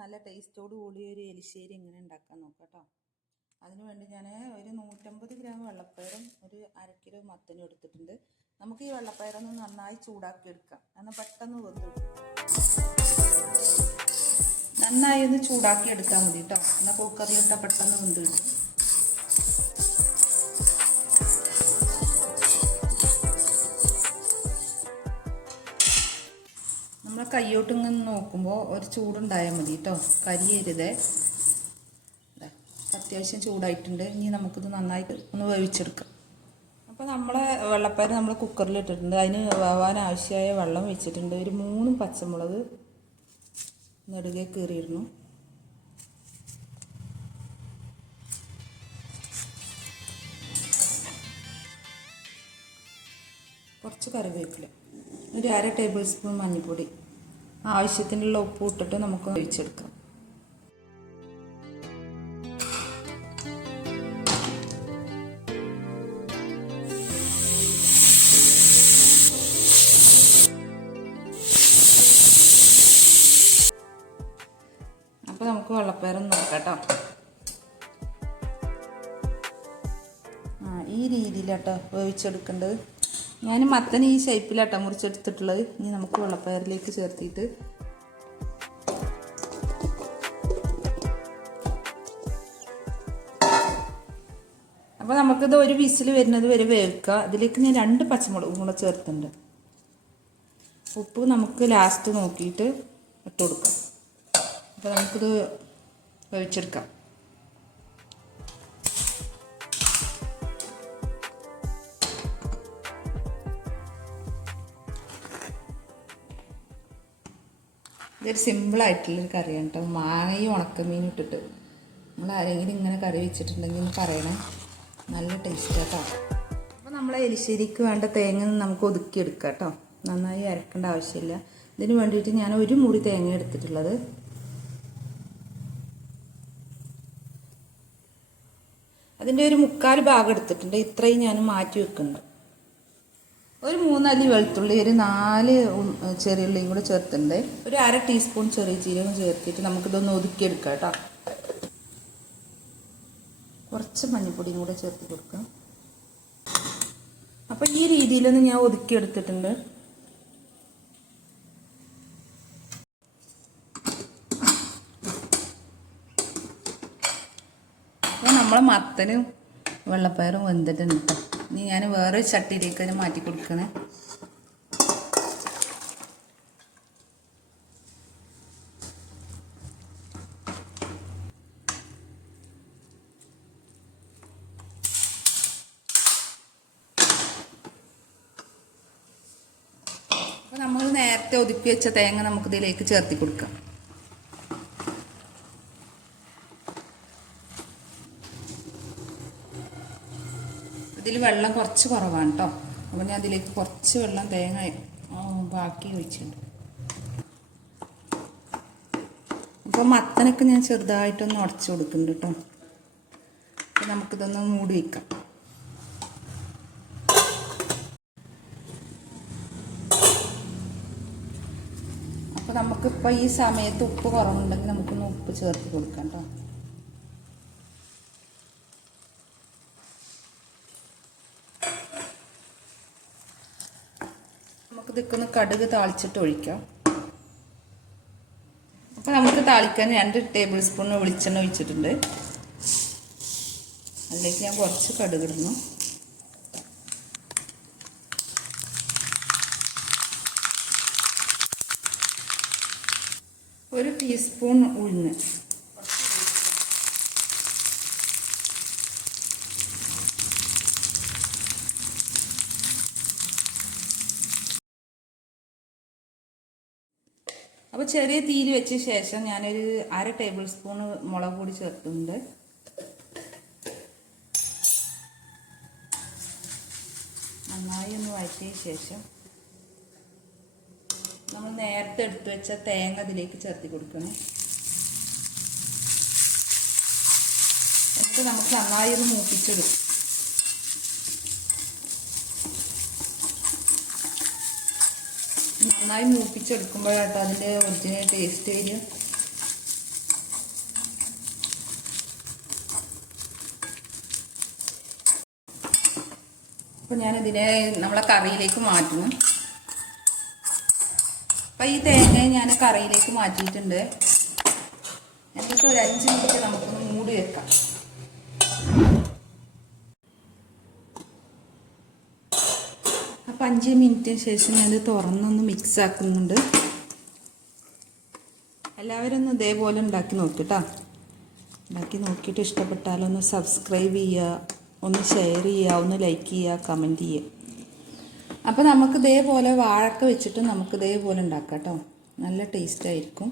നല്ല ടേസ്റ്റോട് കൂടിയ ഒരു എലിശ്ശേരി എങ്ങനെ ഉണ്ടാക്കാൻ നോക്കാം കേട്ടോ. അതിന് വേണ്ടി ഞാൻ ഒരു 150 ഗ്രാം വെള്ളപ്പയറും ഒരു 1/2 കിലോ മത്തനും എടുത്തിട്ടുണ്ട്. നമുക്ക് ഈ വെള്ളപ്പയറൊന്ന് നന്നായി ചൂടാക്കി എടുക്കാം, എന്നാൽ പെട്ടെന്ന് വെന്ത് നന്നായി ഒന്ന് ചൂടാക്കി എടുക്കാൻ മതി കേട്ടോ. എന്നാൽ കുക്കറിലിട്ടാൽ പെട്ടെന്ന് വെന്ത് കിട്ടും. നമ്മൾ കയ്യോട്ട് ഇങ്ങനെ നോക്കുമ്പോൾ ഒരു ചൂടുണ്ടായാൽ മതി കേട്ടോ, കരിയരുതേ. അത്യാവശ്യം ചൂടായിട്ടുണ്ട്. ഇനി നമുക്കിത് നന്നായിട്ട് ഒന്ന് വേവിച്ചെടുക്കാം. അപ്പോൾ നമ്മളെ വെള്ളപ്പയർ നമ്മൾ കുക്കറിൽ ഇട്ടിട്ടുണ്ട്. അതിന് വേവാൻ ആവശ്യമായ വെള്ളം വെച്ചിട്ടുണ്ട്. ഒരു 3 പച്ചമുളക് നെടുകെ കീറിയിരുന്നു. കുറച്ച് കറിവേപ്പില, ഒരു 1/2 ടേബിൾ സ്പൂൺ മഞ്ഞൾപ്പൊടി, ആവശ്യത്തിനുള്ള ഉപ്പ് ഇട്ടിട്ട് നമുക്ക് വേവിച്ചെടുക്കാം. അപ്പോൾ നമുക്ക് വെള്ളപ്പയറൊന്ന് നോക്കാം കേട്ടോ. ഈ രീതിയിലാട്ടോ വേവിച്ചെടുക്കേണ്ടത്. ഞാൻ മത്തൻ ഈ ഷേപ്പിലാട്ടോ മുറിച്ചെടുത്തിട്ടുള്ളത്. ഇനി നമുക്ക് വെള്ളപ്പയറിലേക്ക് ചേർത്തിട്ട് അപ്പോൾ നമുക്കിത് ഒരു വിസിൽ വരുന്നത് വരെ വേവിക്കുക. അതിലേക്ക് ഞാൻ 2 പച്ചമുളകും കൂടെ ചേർത്തിട്ടുണ്ട്. ഉപ്പ് നമുക്ക് ലാസ്റ്റ് നോക്കിയിട്ട് ഇട്ട് കൊടുക്കാം. അപ്പോൾ നമുക്കിത് വേവിച്ചെടുക്കാം. ഇതൊരു സിമ്പിളായിട്ടുള്ളൊരു കറിയാണ് കേട്ടോ. മാങ്ങയും ഉണക്കമീനും ഇട്ടിട്ട് നമ്മൾ ആരെങ്കിലും ഇങ്ങനെ കറി വെച്ചിട്ടുണ്ടെങ്കിൽ ഒന്ന് പറയണം. നല്ല ടേസ്റ്റ് കേട്ടോ. അപ്പോൾ നമ്മളെ എലിശ്ശേരിക്ക് വേണ്ട തേങ്ങ നമുക്ക് ഒതുക്കിയെടുക്കാം കേട്ടോ. നന്നായി അരക്കേണ്ട ആവശ്യമില്ല. ഇതിന് വേണ്ടിയിട്ട് ഞാൻ 1 മുറി തേങ്ങ എടുത്തിട്ടുള്ളത്. അതിൻ്റെ ഒരു 1/4 ഭാഗം എടുത്തിട്ടുണ്ട്. ഇത്രയും ഞാൻ മാറ്റി വെക്കുന്നുണ്ട്. ഒരു 3 അല്ലി വെളുത്തുള്ളി, ഒരു 4 ചെറിയുള്ളിയും കൂടെ ചേർത്തിട്ടുണ്ട്. ഒരു 1/2 ടീസ്പൂൺ ചെറിയ ജീരകം ചേർത്തിട്ട് നമുക്കിതൊന്ന് ഒതുക്കിയെടുക്കാം കേട്ടോ. കുറച്ച് മഞ്ഞൾപ്പൊടിയും കൂടെ ചേർത്ത് കൊടുക്കാം. അപ്പോൾ ഈ രീതിയിലൊന്ന് ഞാൻ ഒതുക്കിയെടുത്തിട്ടുണ്ട്. അപ്പോൾ നമ്മളെ മത്തനും വെള്ളപ്പയറും വെന്തിട്ടുണ്ട് കേട്ടോ. ഇനി ഞാൻ വേറെ ചട്ടിയിലേക്ക് അതിന് മാറ്റി കൊടുക്കണേ. അപ്പോൾ നമ്മൾ നേരത്തെ ഒതുക്കി വെച്ച തേങ്ങ നമുക്കിതിലേക്ക് ചേർത്തി കൊടുക്കാം. ഇതിൽ വെള്ളം കുറച്ച് കുറവാണ് കേട്ടോ. അപ്പോൾ ഞാൻ അതിലേക്ക് കുറച്ച് വെള്ളം തേങ്ങ ബാക്കി ഒഴിച്ചിട്ടുണ്ട്. അപ്പോൾ മത്തനൊക്കെ ഞാൻ ചെറുതായിട്ടൊന്ന് ഉടച്ചു കൊടുക്കുന്നുണ്ട് കേട്ടോ. അപ്പോൾ നമുക്കിതൊന്ന് മൂടി വയ്ക്കാം. അപ്പോൾ നമുക്കിപ്പോൾ ഈ സമയത്ത് ഉപ്പ് കുറവുണ്ടെങ്കിൽ നമുക്കൊന്ന് ഉപ്പ് ചേർത്ത് കൊടുക്കാം കേട്ടോ. ഇതൊക്കെ ഒന്ന് കടുക് താളിച്ചിട്ട് ഒഴിക്കാം. അപ്പോൾ നമുക്ക് താളിക്കാൻ 2 ടേബിൾ സ്പൂൺ വെളിച്ചെണ്ണ ഒഴിച്ചിട്ടുണ്ട്. അതിലേക്ക് ഞാൻ കുറച്ച് കടുക് ഇടുന്നു. ഒരു ടീസ്പൂൺ ഉഴുന്ന്, അപ്പോൾ ചെറിയ തീയിൽ വെച്ച ശേഷം ഞാനൊരു 1/2 ടേബിൾ സ്പൂൺ മുളക് പൊടി ചേർക്കുന്നുണ്ട്. നന്നായി ഒന്ന് വഴറ്റിയ ശേഷം നമ്മൾ നേരത്തെ എടുത്തു വെച്ച തേങ്ങ അതിലേക്ക് ചേർത്തി കൊടുക്കണം. എന്നിട്ട് നമുക്ക് നന്നായി ഒന്ന് മൂപ്പിച്ചെടുക്കും. നന്നായി മൂപ്പിച്ചെടുക്കുമ്പോഴാട്ടോ അതിൻ്റെ ഒറിജിനൽ ടേസ്റ്റ് വരും. അപ്പോൾ ഞാനിതിനെ നമ്മളെ കറിയിലേക്ക് മാറ്റുന്നു. അപ്പോൾ ഈ തേങ്ങ ഞാൻ കറിയിലേക്ക് മാറ്റിയിട്ടുണ്ട്. എന്നിട്ട് ഒരു 5 മിനിറ്റ് നമുക്കൊന്ന് മൂടി വെക്കാം. അപ്പോൾ 5 മിനിറ്റിന് ശേഷം ഞാനത് തുറന്നൊന്ന് മിക്സ് ആക്കുന്നുണ്ട്. എല്ലാവരും ഒന്ന് ഇതേപോലെ ഉണ്ടാക്കി നോക്കിട്ടോ. ഉണ്ടാക്കി നോക്കിയിട്ട് ഇഷ്ടപ്പെട്ടാലൊന്ന് സബ്സ്ക്രൈബ് ചെയ്യുക, ഒന്ന് ഷെയർ ചെയ്യുക, ഒന്ന് ലൈക്ക് ചെയ്യുക, കമൻറ്റ് ചെയ്യുക. അപ്പോൾ നമുക്ക് ഇതേപോലെ വാഴക്ക വെച്ചിട്ട് നമുക്ക് ഇതേപോലെ ഉണ്ടാക്കാം കേട്ടോ. നല്ല ടേസ്റ്റായിരിക്കും.